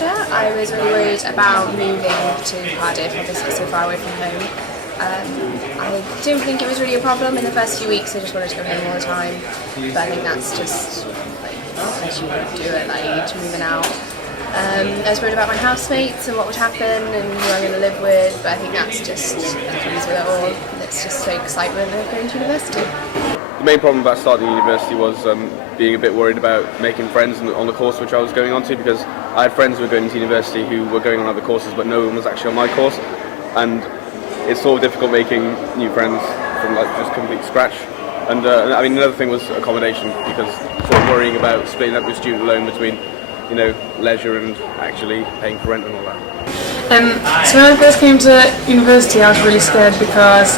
fresher, I was really worried about moving to Cardiff, obviously so far away from home. I didn't think it was really a problem in the first few weeks. I just wanted to go home all the time, but I think that's just like as you do at that age, moving out. I was worried about my housemates and what would happen and who I'm going to live with, but I think that comes with it all. It's just the excitement of going to university. The main problem about starting university was being a bit worried about making friends on the course which I was going on to, because I had friends who were going to university who were going on other courses, but no one was actually on my course, and it's sort of difficult making new friends from like just complete scratch. And I mean, another thing was accommodation, because sort of worrying about splitting up your student loan between, you know, leisure and actually paying for rent and all that. So when I first came to university, I was really scared because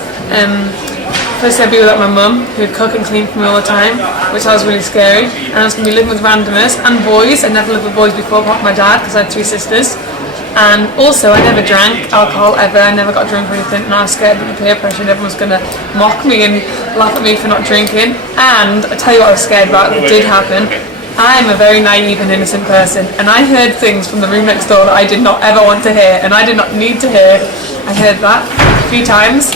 first I'd be without my mum, who'd cook and clean for me all the time, which I was really scary. And I was going to be living with randomers and boys. I'd never lived with boys before, apart from my dad, because I had 3 sisters. And also, I never drank alcohol ever. I never got drunk or anything, and I was scared that the peer pressure and everyone was going to mock me and laugh at me for not drinking. And I tell you what I was scared about that did happen. I'm a very naive and innocent person, and I heard things from the room next door that I did not ever want to hear, and I did not need to hear. I heard that a few times,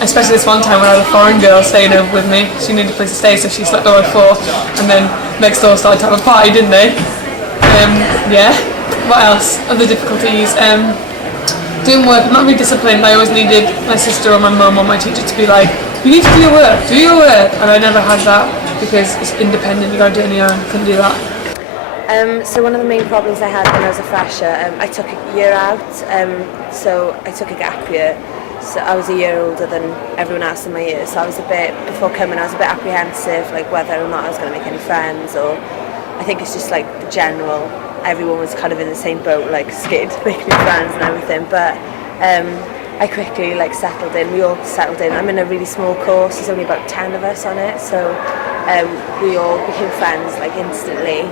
especially this one time when I had a foreign girl staying over with me. She needed a place to stay, so she slept on my floor, and then next door started to have a party, didn't they? Yeah. What else? Other difficulties. Doing work. I'm not really disciplined. I always needed my sister or my mum or my teacher to be like, you need to do your work, and I never had that because it's independent, you gotta do it on your own. Couldn't do that. So one of the main problems I had when I was a fresher, I took a year out, so I took a gap year. So I was a year older than everyone else in my year, so I was before coming I was a bit apprehensive, like whether or not I was going to make any friends, or I think it's just like the general, everyone was kind of in the same boat, like scared to make new friends and everything, but I quickly like settled in, we all settled in. I'm in a really small course, there's only about 10 of us on it, so we all became friends like instantly.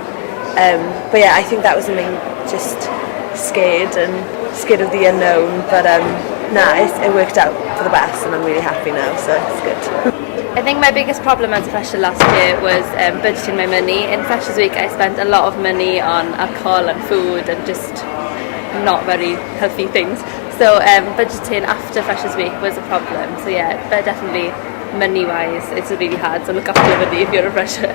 But yeah, I think that was the main, just scared of the unknown, but it worked out for the best and I'm really happy now, so it's good. I think my biggest problem as a fresher last year was budgeting my money. In Freshers Week I spent a lot of money on alcohol and food and just not very healthy things. So budgeting after Freshers Week was a problem. So yeah, but definitely money-wise it's really hard, so look after your money if you're a fresher.